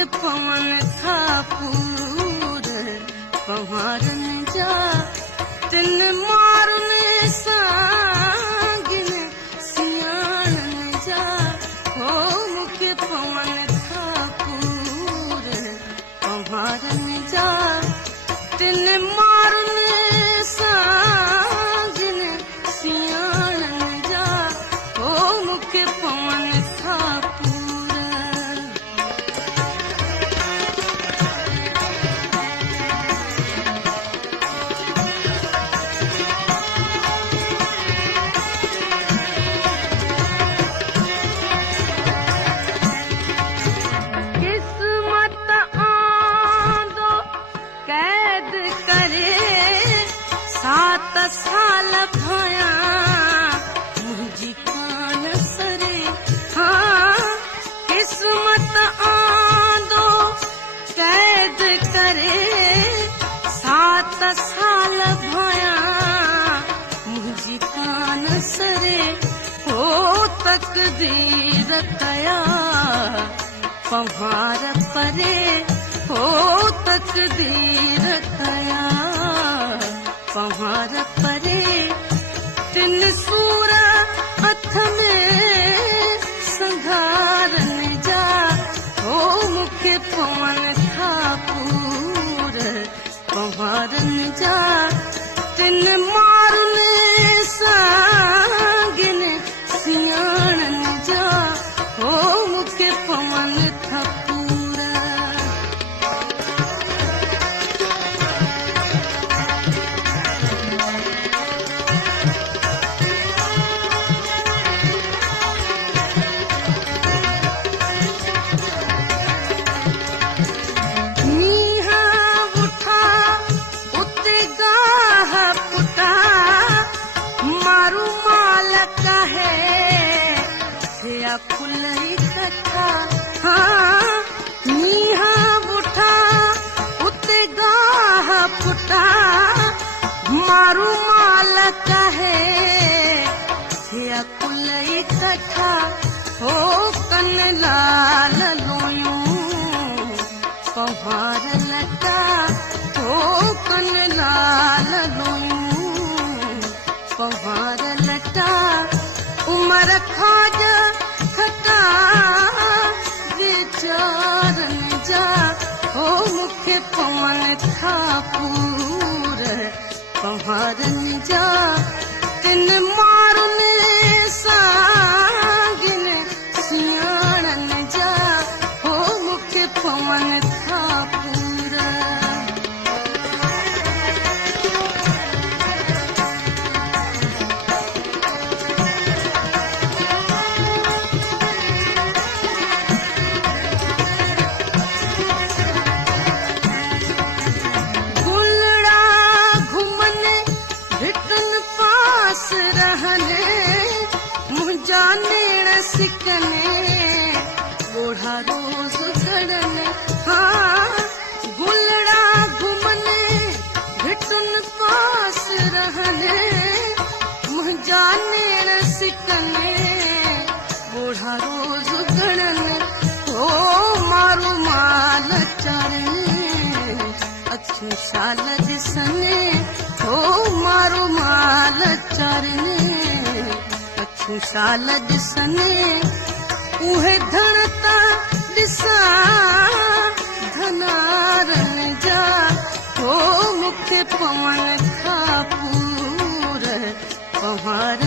मूंखे पवन था पूर पवारन जा तिन मारुन सांगिन सियाणन जा हो मूंखे पवन था पूर पवारन जा तिन मारुन सांगिन सियाणन जा हो मूंखे पवन था साल भया मुझी कान सरे हाँ किस्मत आंदो कैद करे 7 साल भया मुझी कान सरे हो तकदीर कया पवार परे हो तकदीर कया पवार परे तिन सूर हथ में संघारन जा हो मूंखे पवन था पूर पवारन जा तिन मारुन सांगिन सियाणन जा हो मूंखे पवन था फुलई कथा हाँ नीहा बुठा उते गाह फुटा मारू माल कहे या फुलई कथा हो कन लाल लोयूं पवार लटा हो कन लाल लोयूं पवार लटा उमर खाज खटा विचारन जा हो मूंखे पवन था पूर पवारन जा तिन मारुन सांगिन सियाणन जा हो मूंखे पवन था पूर सिकने गोढ़ा रोज गड़ने हाँ गुलड़ा घुमने भिटुन पास रहने मुझाने सिकने गोढ़ा रोज गड़ने ओ मारू माल चरने अच्छी शाल दिसने ओ मारू माल चरने खुशाल दिसने उहे धणता दिसा धनारन जा हो मूंखे पवन था पूर पवार